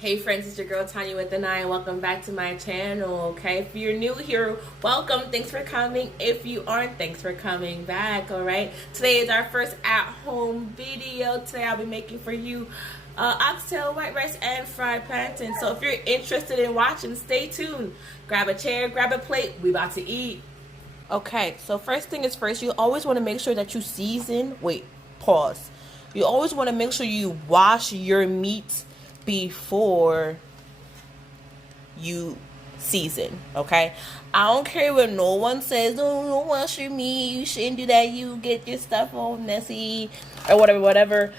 Hey friends, it's your girl Tania with the 9. Welcome back to my channel, okay? If you're new here, welcome. Thanks for coming. If you aren't, thanks for coming back, alright? Today is our first at-home video. Today I'll be making for you oxtail, white rice, and fried plantains. So if you're interested in watching, stay tuned. Grab a chair, grab a plate. We about to eat. Okay, so first thing is first, you always want to make sure that you season. Wait, pause. You always want to make sure you wash your meat before you season, okay? I don't care what no one says, oh, don't wash your meat, you shouldn't do that, you get your stuff all messy, or whatever.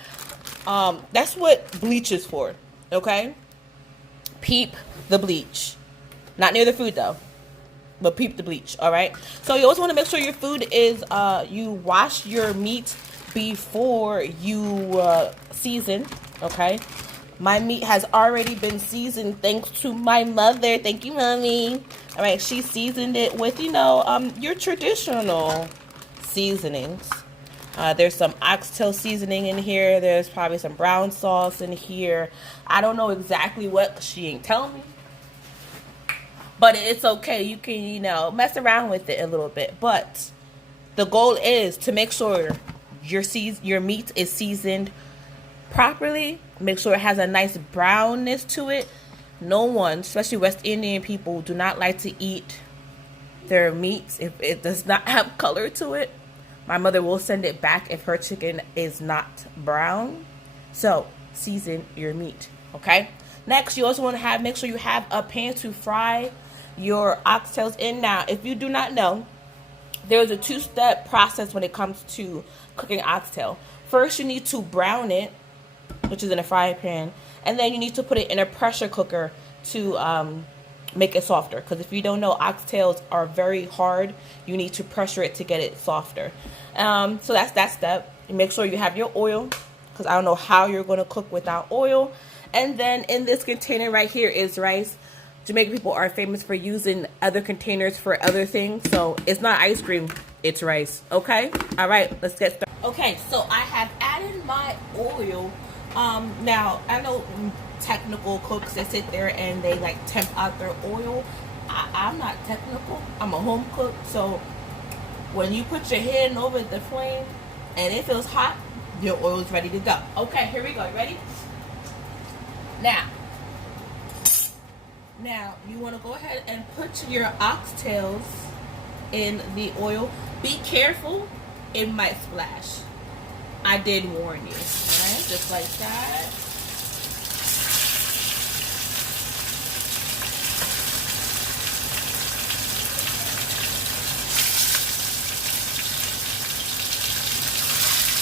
That's what bleach is for, okay? Peep the bleach. Not near the food though, but peep the bleach, all right? So you always want to make sure your food is, you wash your meat before you season, okay? My meat has already been seasoned thanks to my mother. Thank you, Mommy. All right, she seasoned it with, you know, your traditional seasonings. There's some oxtail seasoning in here. There's probably some brown sauce in here. I don't know exactly what. She ain't telling me. But it's okay. You can, you know, mess around with it a little bit. But the goal is to make sure your meat is seasoned properly. Make sure it has a nice brownness to it. No one, especially West Indian people, do not like to eat their meats if it does not have color to it. My mother will send it back if her chicken is not brown. So season your meat, okay? Next, you also want to make sure you have a pan to fry your oxtails in. Now, if you do not know, there's a two-step process when it comes to cooking oxtail. First, you need to brown it, which is in a frying pan, and then you need to put it in a pressure cooker to make it softer, because if you don't know, oxtails are very hard. You need to pressure it to get it softer. So that's that step. You make sure you have your oil, because I don't know how you're going to cook without oil. And then in this container right here is rice. Jamaican people are famous for using other containers for other things, so it's not ice cream, it's rice. Okay, all right, let's get started. Okay, so I have added my oil. Now I know technical cooks that sit there and they like temp out their oil. I'm not technical. I'm a home cook. So when you put your hand over the flame and it feels hot, your oil is ready to go. Okay, here we go. You ready? Now you want to go ahead and put your oxtails in the oil. Be careful, it might splash. I did warn you. Alright, just like that.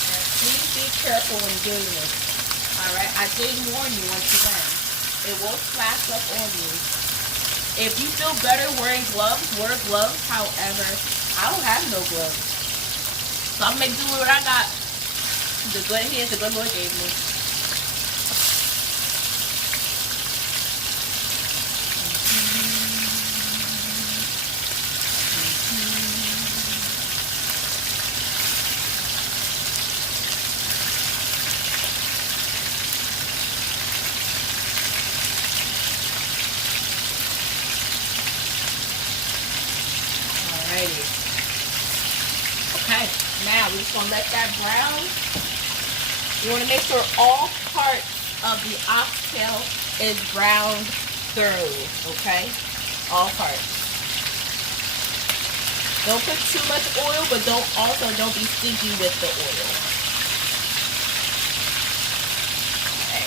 And please be careful when doing this. Alright, I did warn you once again. It will splash up on you. If you feel better wearing gloves, wear gloves. However, I don't have no gloves. So I'm going to do what I got. The good hands the good Lord gave me. Alrighty. Okay, now we're just going to let that brown. You want to make sure all parts of the oxtail is browned thoroughly, okay? All parts. Don't put too much oil, but don't be stingy with the oil. Okay.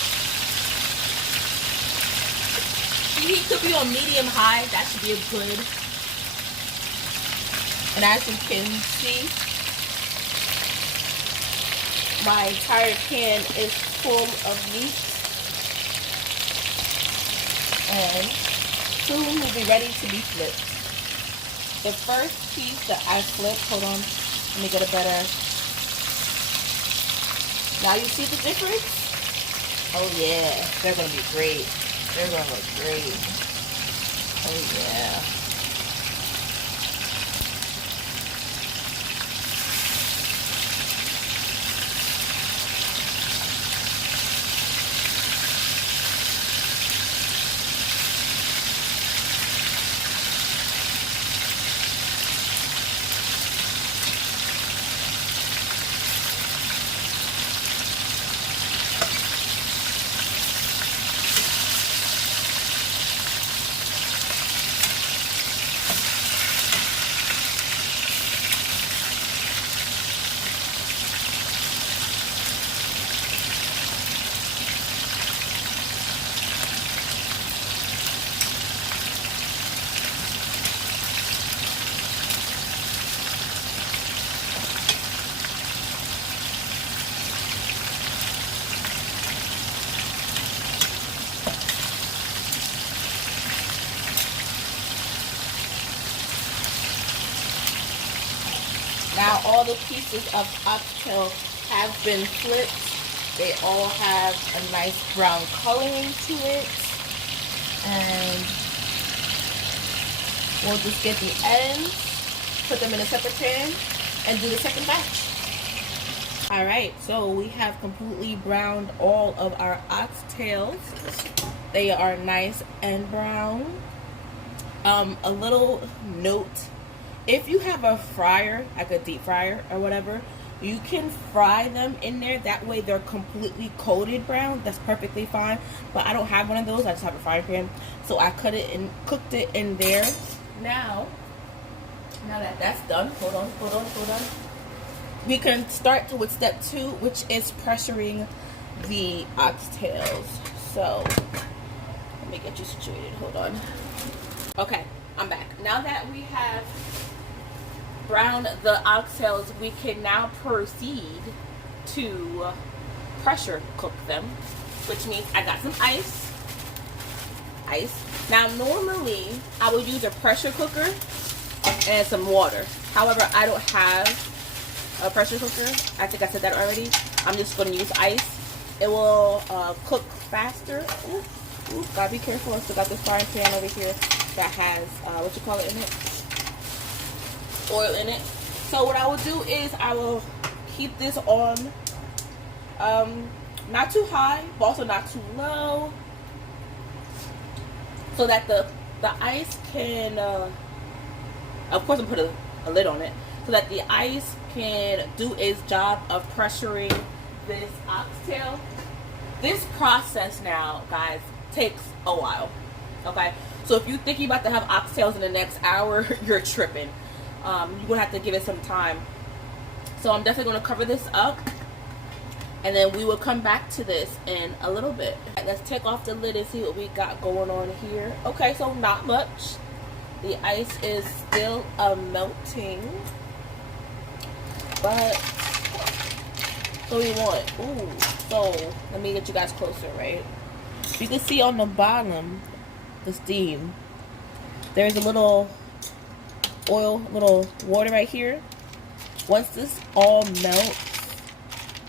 The heat could be on medium-high. That should be a good. And as you can see, my entire pan is full of meat, and soon will be ready to be flipped. The first piece that I flipped, hold on, let me get a better. Now you see the difference? Oh yeah, they're gonna be great. They're gonna look great. Oh yeah. Now all the pieces of oxtail have been flipped. They all have a nice brown coloring to it. And we'll just get the ends, put them in a separate pan, and do the second batch. Alright, so we have completely browned all of our oxtails. They are nice and brown. A little note, if you have a fryer, like a deep fryer or whatever, you can fry them in there. That way they're completely coated brown. That's perfectly fine. But I don't have one of those. I just have a frying pan. So I cut it and cooked it in there. Now that that's done, hold on. We can start with step 2, which is pressuring the oxtails. So let me get you situated. Hold on. Okay, I'm back. Now that we have browned the oxtails, we can now proceed to pressure cook them, which means I got some ice. Now normally I would use a pressure cooker and some water. However, I don't have a pressure cooker. I think I said that already. I'm just going to use ice. It will cook faster. Ooh, gotta be careful. I still got this frying pan over here that has what you call it in it, oil in it. So what I will do is I will keep this on not too high but also not too low, so that the ice can of course I'm put a lid on it, so that the ice can do its job of pressuring this oxtail. This process now, guys, takes a while. Okay, so if you think you're about to have oxtails in the next hour, you're tripping. You're gonna have to give it some time. So I'm definitely gonna cover this up, and then we will come back to this in a little bit. Let's take off the lid and see what we got going on here. Okay, so not much. The ice is still melting, but so we want. Ooh, so let me get you guys closer, right? You can see on the bottom the steam. There's a little oil, little water right here. Once this all melts,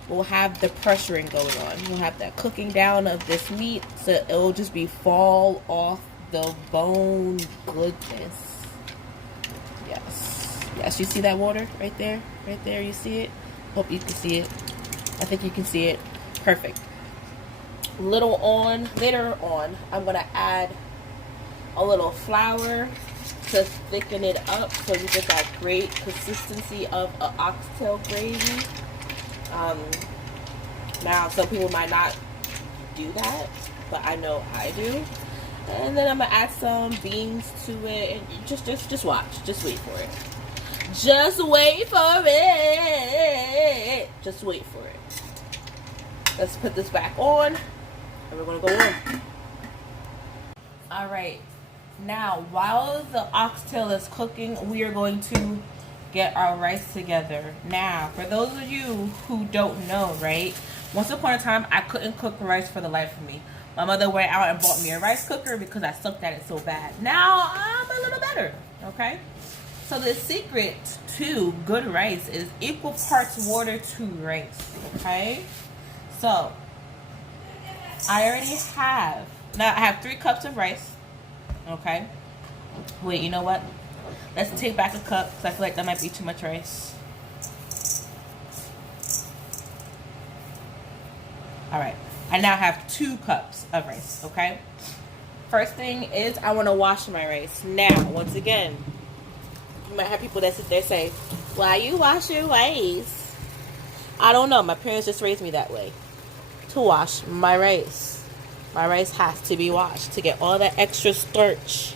we'll have the pressuring going on. We'll have that cooking down of this meat, so it'll just be fall off the bone goodness. Yes, you see that water right there? Right there, you see it? Hope you can see it. I think you can see it. Perfect. Later on, I'm gonna add a little flour to thicken it up so you get that great consistency of an oxtail gravy. Now some people might not do that, but I know I do. And then I'm gonna add some beans to it, and just watch, just wait for it. Just wait for it. Just wait for it. Let's put this back on, and we're gonna go on. All right. Now, while the oxtail is cooking, we are going to get our rice together. Now, for those of you who don't know, right? Once upon a time, I couldn't cook rice for the life of me. My mother went out and bought me a rice cooker because I sucked at it so bad. Now, I'm a little better, okay? So the secret to good rice is equal parts water to rice, okay? So, I already have, now I have 3 cups of rice, okay? Wait, you know what? Let's take back a cup because I feel like that might be too much rice. Alright, I now have 2 cups of rice, okay? First thing is I want to wash my rice. Now, once again, you might have people that sit there and say, why you wash your rice? I don't know. My parents just raised me that way. To wash my rice. My rice has to be washed to get all that extra starch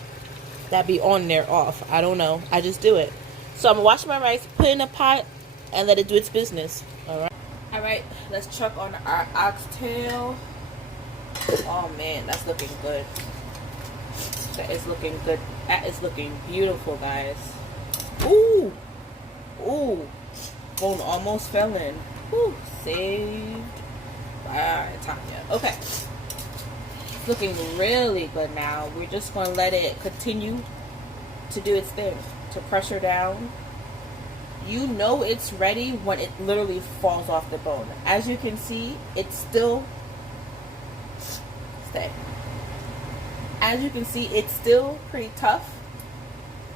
that be on there off. I don't know. I just do it. So I'm going to wash my rice, put it in a pot, and let it do its business. Alright. Alright, let's chuck on our oxtail. Oh man, that's looking good. That is looking good. That is looking beautiful, guys. Ooh! Ooh! Bone almost fell in. Ooh! Saved by Tania. Okay. Looking really good now. We're just going to let it continue to do its thing. To pressure down. You know it's ready when it literally falls off the bone. As you can see, it's still stay. As you can see, it's still pretty tough.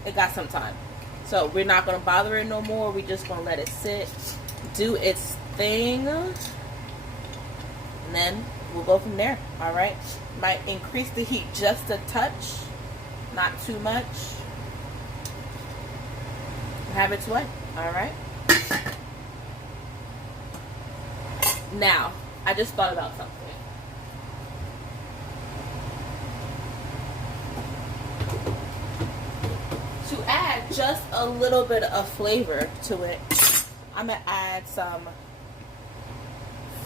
It got some time. So we're not gonna bother it no more. We're just gonna let it sit, do its thing, and then we'll go from there. All right. Might increase the heat just a touch, not too much. Have its way. All right. Now, I just thought about something. To add just a little bit of flavor to it, I'm gonna add some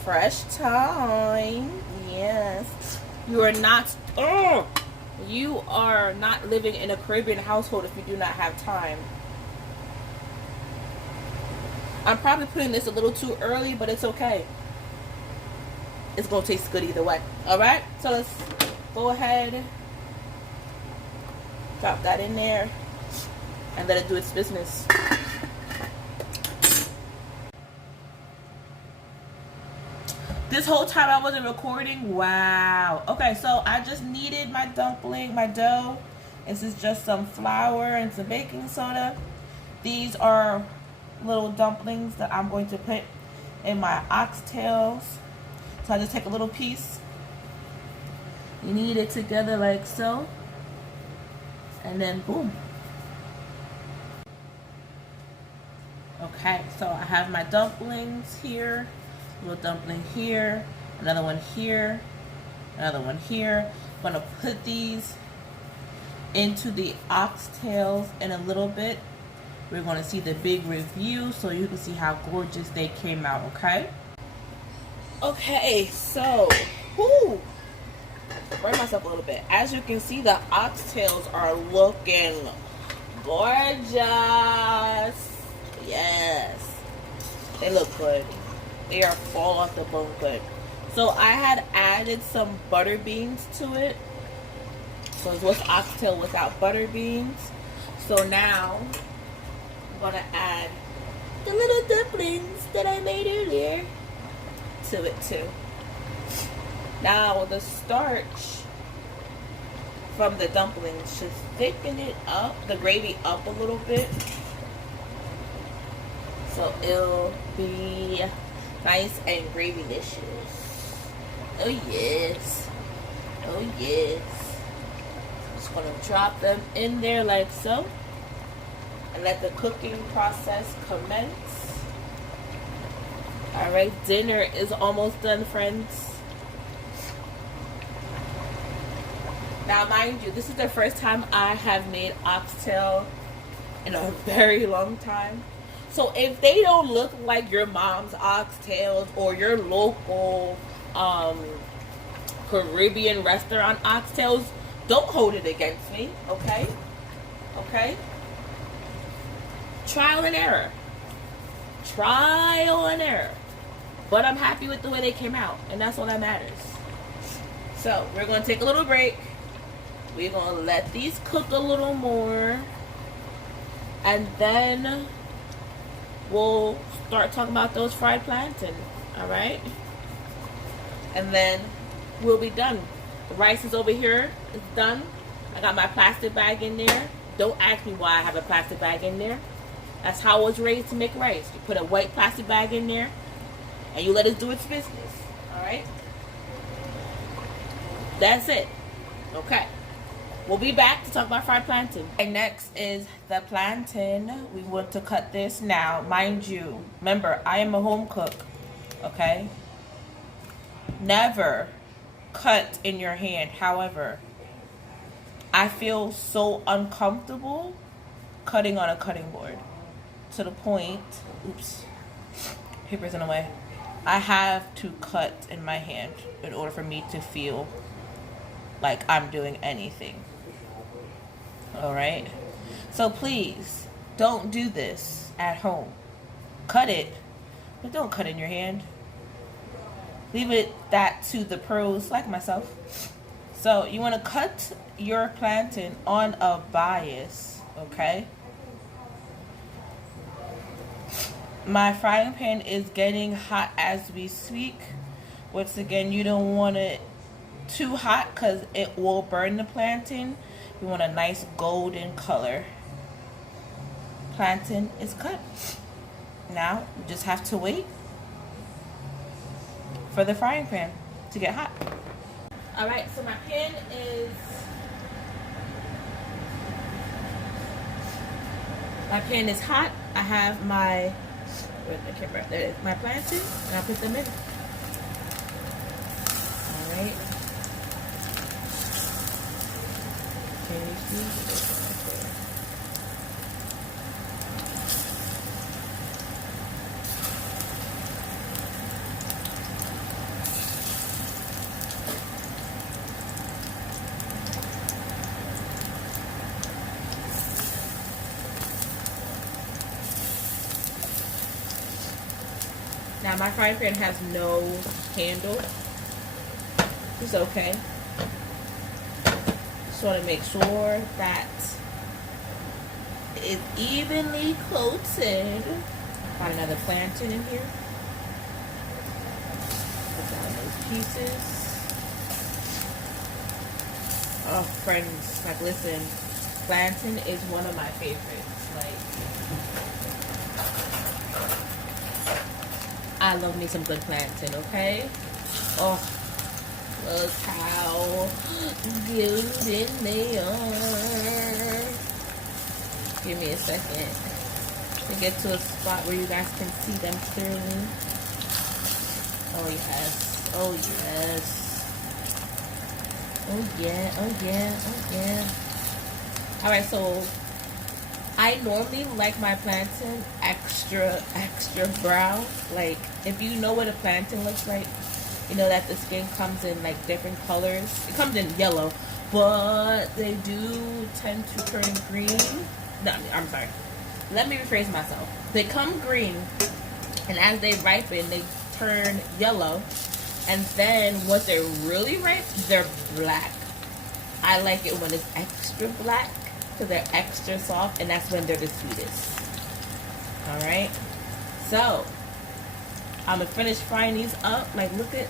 fresh thyme. Yes. You are not living in a Caribbean household if you do not have thyme. I'm probably putting this a little too early, but it's okay. It's gonna taste good either way. Alright? So let's go ahead, drop that in there, and let it do its business. This whole time I wasn't recording. Wow. Okay, so I just kneaded my dough. This is just some flour and some baking soda. These are little dumplings that I'm going to put in my oxtails. So I just take a little piece, knead it together like so, and then boom. Okay, so I have my dumplings here, little dumpling here, another one here, another one here. I'm gonna put these into the oxtails in a little bit. We're going to see the big review so you can see how gorgeous they came out, okay? Okay, so, burn myself a little bit. As you can see, the oxtails are looking gorgeous. Yes. They look good. They are fall off the bone good. So I had added some butter beans to it. So it was oxtail without butter beans. So now I'm gonna add the little dumplings that I made earlier to it too. Now the starch from the dumplings should thicken it up, the gravy up a little bit, so it'll be nice and gravy-licious. Oh yes, oh yes. Just gonna drop them in there like so, and let the cooking process commence. Alright, dinner is almost done, friends. Now, mind you, this is the first time I have made oxtail in a very long time. So if they don't look like your mom's oxtails or your local Caribbean restaurant oxtails, don't hold it against me, okay? Okay? Trial and error. Trial and error. But I'm happy with the way they came out, and that's all that matters. So, we're going to take a little break. We're going to let these cook a little more. And then we'll start talking about those fried plantains. Alright? And then we'll be done. The rice is over here. It's done. I got my plastic bag in there. Don't ask me why I have a plastic bag in there. That's how I was raised to make rice. You put a white plastic bag in there, and you let it do its business. Alright? That's it. Okay. We'll be back to talk about fried plantain. And next is the plantain. We want to cut this now. Mind you, remember, I am a home cook. Okay? Never cut in your hand. However, I feel so uncomfortable cutting on a cutting board. To the point, oops, paper's in the way. I have to cut in my hand in order for me to feel like I'm doing anything. Alright? So please, don't do this at home. Cut it, but don't cut in your hand. Leave it that to the pros like myself. So you want to cut your plantain on a bias, okay? My frying pan is getting hot as we speak. Once again, you don't want it too hot because it will burn the plantain. You want a nice golden color. Plantain is cut. Now you just have to wait for the frying pan to get hot. All right, so my pan is hot. I have my, where's my camera? There it is. My plantain, and I'll put them in. All right. Can you see? Now my frying pan has no handle. It's okay. Just want to make sure that it's evenly coated. Find another plantain in here. Put down those pieces. Oh, friends, like listen, plantain is one of my favorites. Like, I love me some good plantain, okay? Oh, look how golden they are. Give me a second to get to a spot where you guys can see them clearly. Oh yes, oh yes. Oh yeah, oh yeah, oh yeah. Alright, so I normally like my plantain extra brown. Like, if you know what a plantain looks like, you know that the skin comes in like different colors. It comes in yellow, but they do tend to turn green. No, I'm sorry. Let me rephrase myself. They come green, and as they ripen, they turn yellow. And then once they're really ripe, they're black. I like it when it's extra black, because they're extra soft, and that's when they're the sweetest. Alright, so I'm gonna finish frying these up. Like, look at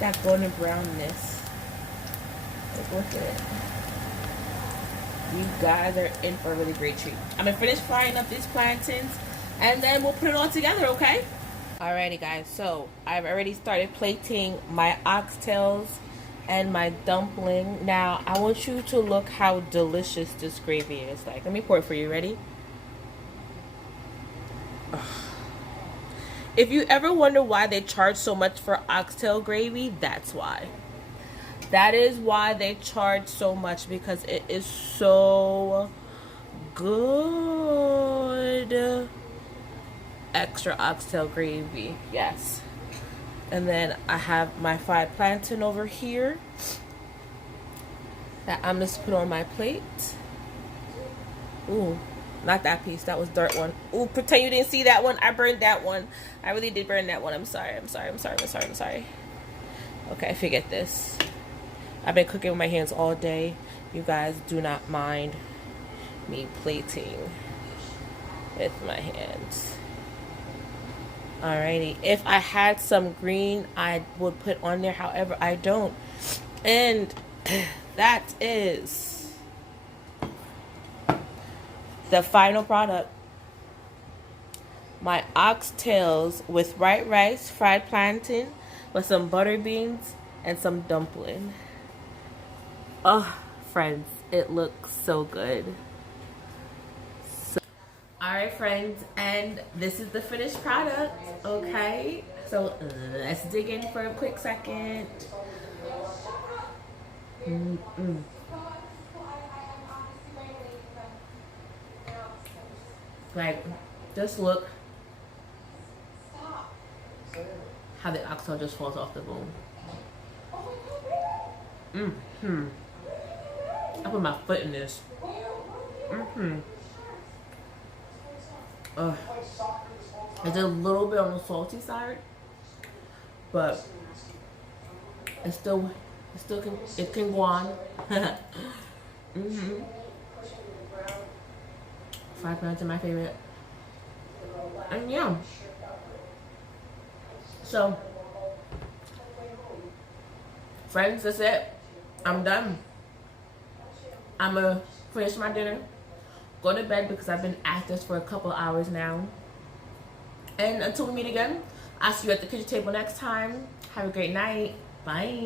that golden brownness. Like, look at it. You guys are in for a really great treat. I'm gonna finish frying up these plantains, and then we'll put it all together, okay? Alrighty guys, so I've already started plating my oxtails and my dumpling. Now I want you to look how delicious this gravy is. Like, let me pour it for you. Ready? Ugh. If you ever wonder why they charge so much for oxtail gravy, that's why. That is why they charge so much, because it is so good. Extra oxtail gravy, yes. And then I have my fried plantain over here that I'm just put on my plate. Ooh, not that piece. That was dirt one. Ooh, pretend you didn't see that one. I burned that one. I really did burn that one. I'm sorry. Okay, forget this. I've been cooking with my hands all day. You guys do not mind me plating with my hands. Alrighty, if I had some green, I would put on there. However, I don't. And that is the final product. My oxtails with white rice, fried plantain, with some butter beans, and some dumpling. Oh, friends, it looks so good. Alright friends, and this is the finished product, okay? So let's dig in for a quick second. Like, just look how the oxtail just falls off the bone. I put my foot in this. It's a little bit on the salty side, but it can go on. Fried plantain, my favorite. And yeah. So, friends, that's it. I'm done. I'm gonna finish my dinner, go to bed because I've been at this for a couple hours now. And until we meet again, I'll see you at the kitchen table next time. Have a great night. Bye.